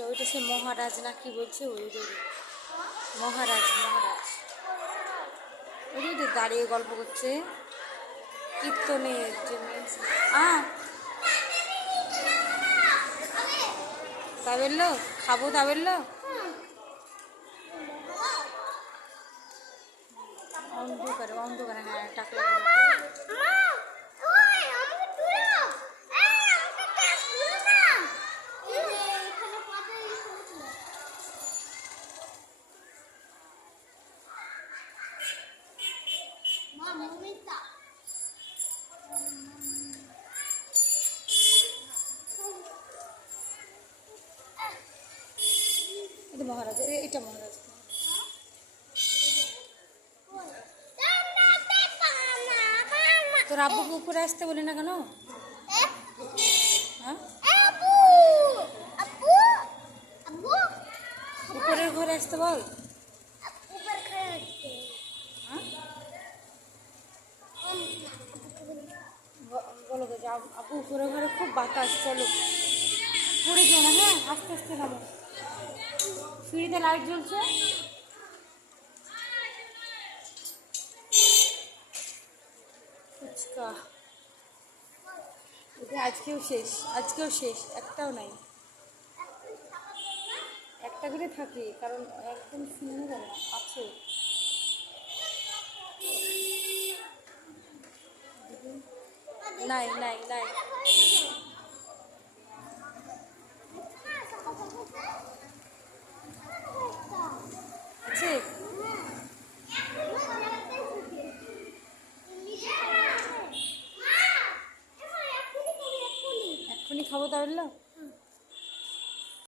ওইটা ওইটা সে মহারাজ না কি বলছে? ওই মহারাজ মহারাজ। ওই যে দাঁড়িয়ে গল্প করছে। কীর্তনের জন্য আ তা বলল খাব তা বলল অন্ধকারে অন্ধকারে হ্যাঁ টাকলা। মহারাজ এটা মহারাজ। তোর আব্বুকে উপরে আসতে বলি না কেন? হ্যাঁ? উপরের ঘরে আসতে বল। হ্যাঁ? বলো আব্বু উপরের ঘরে খুব বাতাস, চলো। পড়ে যেও না হ্যাঁ? আস্তে আস্তে নামো। সিঁড়িতে লাইট জ্বলছে। আজকেও শেষ আজকেও শেষ, একটাও নাই। একটা করে থাকি, কারণ একদম সুন্দর আছে। নাই নাই নাই আছে এক্ষুনি খাব তাহলে?